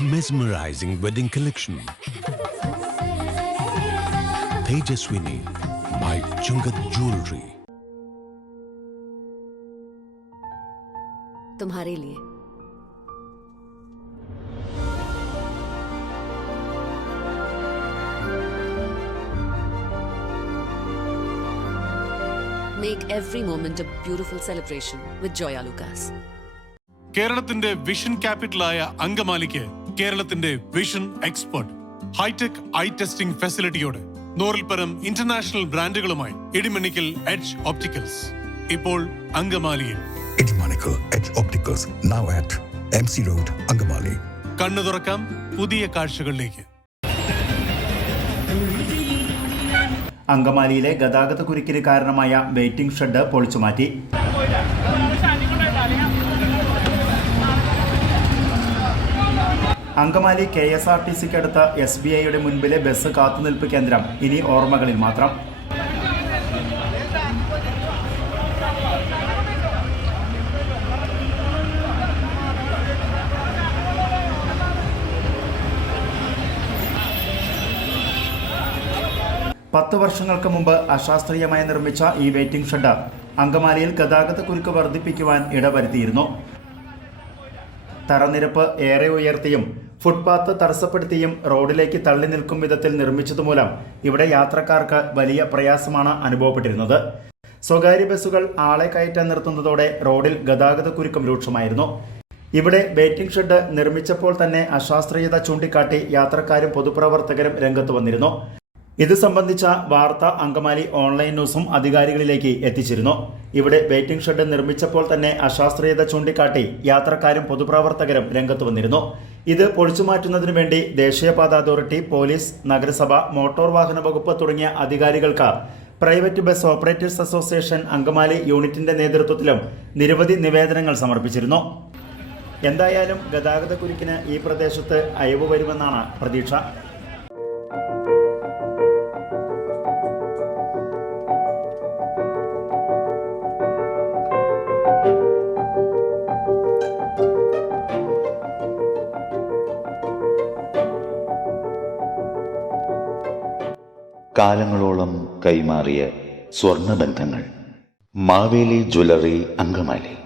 mesmerizing wedding collection. Tejaswini by Chungat Jewelry. तुम्हारे लिए Make every moment a beautiful celebration with Joya Lucas. കേരളത്തിന്റെ vision ക്യാപിറ്റലായ അങ്കമാലിക്ക് കേരളത്തിന്റെ vision expert hitech eye testing ഫെസിലിറ്റിയോടെ പരം international ബ്രാൻഡുകളുമായി ഇടിമണിക്കൽ എഡ്ജ് ഓപ്റ്റിക്കൽസ് ഇപ്പോൾ അങ്കമാലിയിൽ. Idimanacal Edge Opticals, now at MC road Angamaly. കണ്ണു തുറക്കാം പുതിയ കാഴ്ചകളിലേക്ക്. അങ്കമാലിയിലെ ഗതാഗത കുരുക്കിന് കാരണമായ waiting shed പൊളിച്ചുമാറ്റി. Angamaly K S R T സിക്ക് അടുത്ത എസ് ബി ഐയുടെ മുൻപിലെ ബസ് കാത്തുനിൽപ്പ് കേന്ദ്രം ഇനി ഓർമ്മകളിൽ മാത്രം. പത്ത് വർഷങ്ങൾക്ക് മുമ്പ് അശാസ്ത്രീയമായി നിർമ്മിച്ച ഈ വെയിറ്റിംഗ് ഷെഡ് അങ്കമാലിയിൽ ഗതാഗത കുരുക്ക് വർദ്ധിപ്പിക്കുവാൻ ഇടവരുത്തിയിരുന്നു. തറനിരപ്പ് ഏറെ ഉയർത്തിയും ഫുട്പാത്ത് തടസ്സപ്പെടുത്തിയും റോഡിലേക്ക് തള്ളി നിൽക്കും വിധത്തിൽ നിർമ്മിച്ചതുമൂലം ഇവിടെ യാത്രക്കാർക്ക് വലിയ പ്രയാസമാണ് അനുഭവപ്പെട്ടിരുന്നത്. സ്വകാര്യ ബസ്സുകൾ ആളെ കയറ്റാൻ നിർത്തുന്നതോടെ റോഡിൽ ഗതാഗത കുരുക്കം രൂക്ഷമായിരുന്നു. ഇവിടെ വെയിറ്റിംഗ് ഷെഡ് നിർമ്മിച്ചപ്പോൾ തന്നെ അശാസ്ത്രീയത ചൂണ്ടിക്കാട്ടി യാത്രക്കാരും പൊതുപ്രവർത്തകരും രംഗത്ത് വന്നിരുന്നു. ഇത് സംബന്ധിച്ച വാർത്ത അങ്കമാലി ഓൺലൈൻ ന്യൂസും അധികാരികളിലേക്ക് എത്തിച്ചിരുന്നു. ഇവിടെ വെയിറ്റിംഗ് ഷെഡ് നിർമ്മിച്ചപ്പോൾ തന്നെ അശാസ്ത്രീയത ചൂണ്ടിക്കാട്ടി യാത്രക്കാരും പൊതുപ്രവർത്തകരും രംഗത്ത് വന്നിരുന്നു. ഇത് പൊളിച്ചുമാറ്റുന്നതിനു വേണ്ടി ദേശീയപാത അതോറിറ്റി പോലീസ് നഗരസഭ മോട്ടോർ വാഹന വകുപ്പ് തുടങ്ങിയ അധികാരികൾക്ക് private bus operators association Angamaly യൂണിറ്റിന്റെ നേതൃത്വത്തിലും നിരവധി നിവേദനങ്ങൾ സമർപ്പിച്ചിരുന്നു. എന്തായാലും ഗതാഗത കുരുക്കിന് ഈ പ്രദേശത്ത് അയവ് വരുമെന്നാണ് പ്രതീക്ഷ. കാലങ്ങളോളം കൈമാറിയ സ്വർണബന്ധങ്ങൾ. മാവേലി ജ്വല്ലറി അങ്കമാലി.